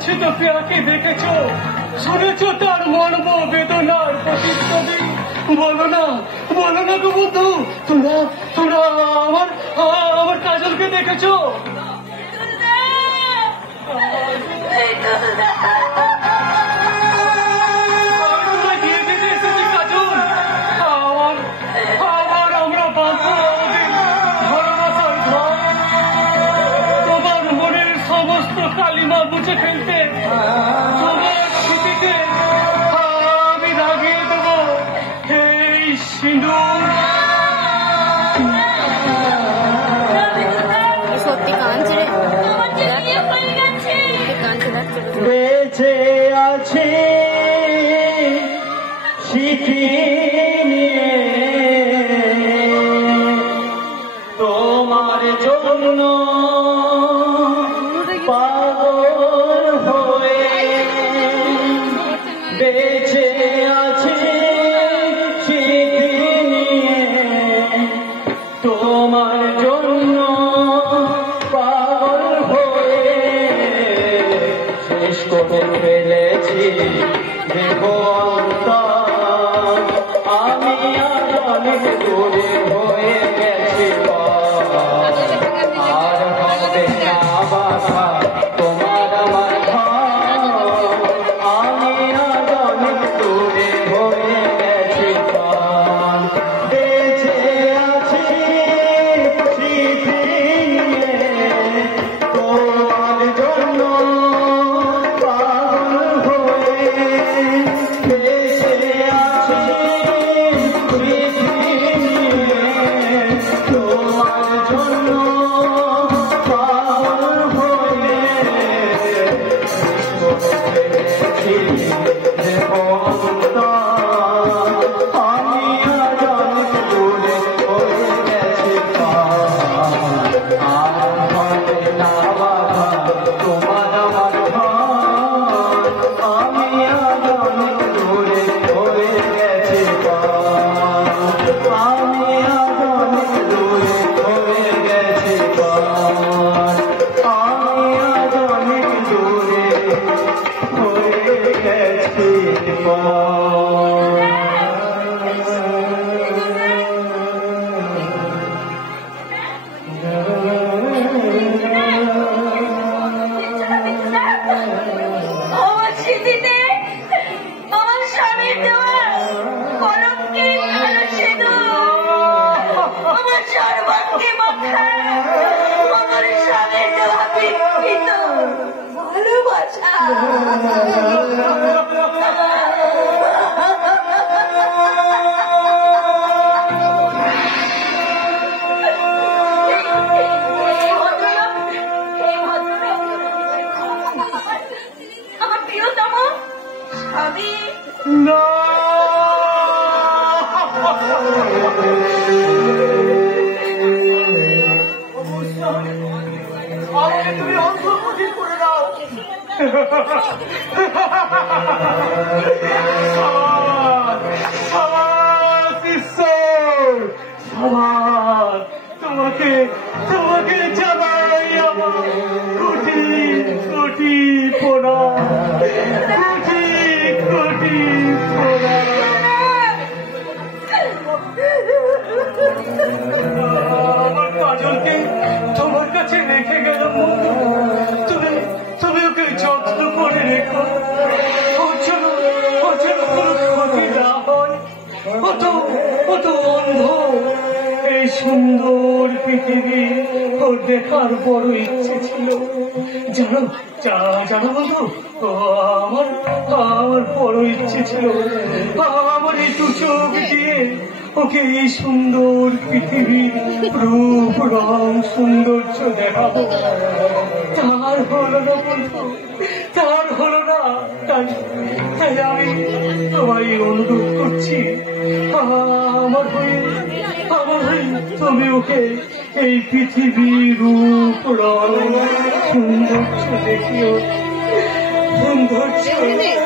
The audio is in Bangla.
লাঞ্ছিত প্রিয়াকে দেখেছো, শুনেছো তার মর্ম বেদনার প্রতিচ্ছবি? বলো না গো বন্ধু, তোমরা আমার কাজলকে দেখেছো? কালিমা মুছে ফেলতে তোমার স্মৃতিতে আমি লাগিয়ে দেব এই সিঁদুর। সত্যি কাঁদছে রে, বেঁচে আছে স্মৃতি নিয়ে তোমার জন্য পাগল হয়ে, বেঁচে আছে স্মৃতি নিয়ে তোমার জন্য পাগল হয়ে, শেষ করে ফেলেছি দেবন্তর, আমি আর অনেক দূরে হয়ে গেছি, আর হবে না বাধা তোমার আমার ঘর, আমি আর অনেক দূরে হয়ে গেছি, বেঁচে আছি স্মৃতি নিয়ে তোমার জন্য পাগল হয়ে, বেঁচে আছি স্মৃতি নিয়ে তোমার জন্য পাগল হয়ে, আমি আজ অনেক দূরে হয়ে গেছি, আর হবে না বাধা তোমার আমার ঘর, আমি আজ অনেক দূরে হয়ে গেছি, আমি আজ অনেক দূরে হয়ে গেছি, আমি আজ অনেক দূরে হয়ে গেছি। আমার স্মৃতিতে আমার স্বামীর দেওয়া কলঙ্কে কালো সিঁদুর, আমার সর্বাঙ্গে মাখা আমার স্বামীর দেওয়া বিকৃত ভালোবাসা, আমার প্রিয়তম স্বামী। না, আমাকে তুমি অন্তর্মুখী করে দাও। তোমাকে জানাই আমার কোটি কোটি প্রণাম, কোটি কোটি প্রণাম। আমার কাজলকে তোমার কাছে রেখে গেলাম বন্ধু, তুমি ওকে যত্ন করে রেখো, ওর যেন কোনো ক্ষতি না হয়। কত অন্ধ এই সুন্দর পৃথিবী ওর দেখার বড় ইচ্ছে ছিল, জানো বন্ধু, আমার বড় ইচ্ছে ছিল আমার এই দু চোখ দিয়ে ওকে এই সুন্দর পৃথিবীর রূপ রং সৌন্দর্য দেখাবো। তার হলো না বন্ধু, তার হলো না। তাই আমি তোমায় অনুরোধ করছি, আমার হয়ে তুমি ওকে এই পৃথিবীর রূপ রং সৌন্দর্য দেখিও, সৌন্দর্য দেখিও।